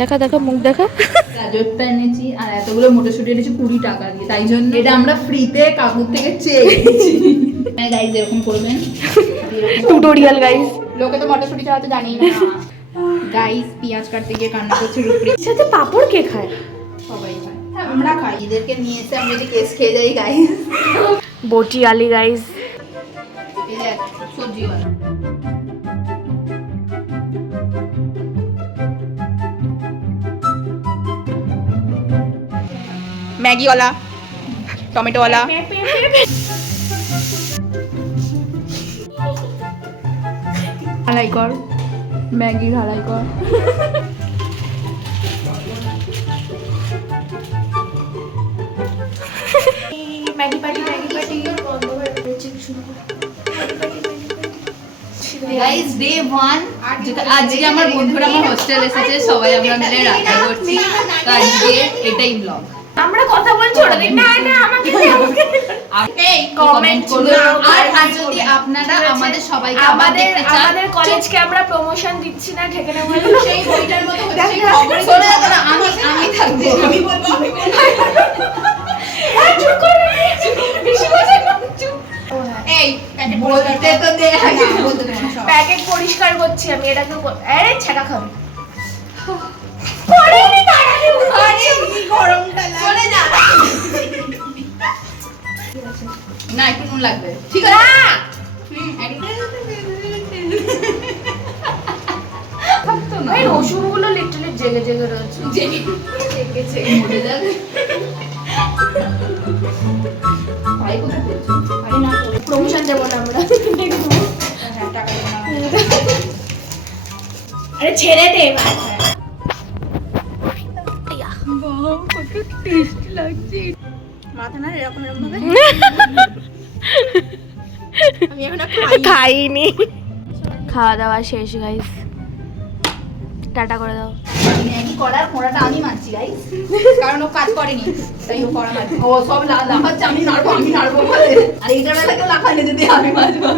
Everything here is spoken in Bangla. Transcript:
দেখা দেখা মুখ দেখা। গাজরটা এনেছি আর এতগুলো মটরশুঁটি এনেছি 20 টাকা দিয়ে, তাই জন্য এটা আমরা ফ্রিতে কাকুর থেকে চেয়ে এনেছি। গাইস এরকম করবেন, টিউটোরিয়াল গাইস। লোকে তো মটরশুঁটি ছাড়া তো জানেই না। গাইস পেঁয়াজ কাটতে গিয়ে কান্না করছে রূপরি। সাথে পাপড় কে খায়? সবাই খায়, আমরা খাই। এদেরকে নিয়ে এসে আমি যদি কেস খেয়ে যাই গাইস। বটি আলি গাইস। এই দেখ সবজিওয়ালা। ম্যাগিওয়ালা, টমেটোওয়ালা। ঢালাই কর, ম্যাগি ঢালাই কর। Maggi party Maggi party. Guys day 1 আজকে আমার বন্ধুরা আমার হোস্টেল এসেছে, সবাই আমরা মিলে রান্না করছি। তো আজকে এটাই ব্লগ। আমরা কথা বলছি ওরা দেখ না না আমাকে এই কমেন্ট করুন। আর যদি আপনারা আমাদের সবাইকে আমাদের কলেজকে আমরা প্রমোশন দিচ্ছি না, ঠিক না বলো? সেই বইটার মতো হচ্ছে খবর করে না। আমি থাকবো, আমি বলবো। চুপ করে বেশি কথা চুপ। এই বলতে তো দে, আগে বলতে দে। প্যাকেট পরিষ্কার করছি আমি, এটাকে আরে ছাকা খাবে পড়ে নি তাড়াতাড়ি। আরে কি গরমটা লাগে, চলে যা না। একটু নুন লাগবে, ঠিক আছে? থাকতো না, এই রসুনগুলো লিটারালি জেগে জেগে রয়েছে, জেগে মরে যাবে। ভাই কোথায় বলছো? আরে না, প্রমোশন দেব না আমরা, দেখবো। হ্যাঁ টাকা দেবো না। আরে ছেড়ে দে এবার। বাহ কত টেস্টি লাগছে। মাথা না এরকম এরকম ভাবে আমি এখন খাইনি। খাওয়া দাওয়া শেষ গাইস, টাটা করে দাও। ম্যাগি করার মোড়াটা আমি মারছি গাইস, কারণ ও কাজ করেনি তাই ও করা মারছে। ও সব লাফাচ্ছে, আমি নাড়বো বলে। আর এইটার বেলা কেউ লাফালে যদি আমি মারবো।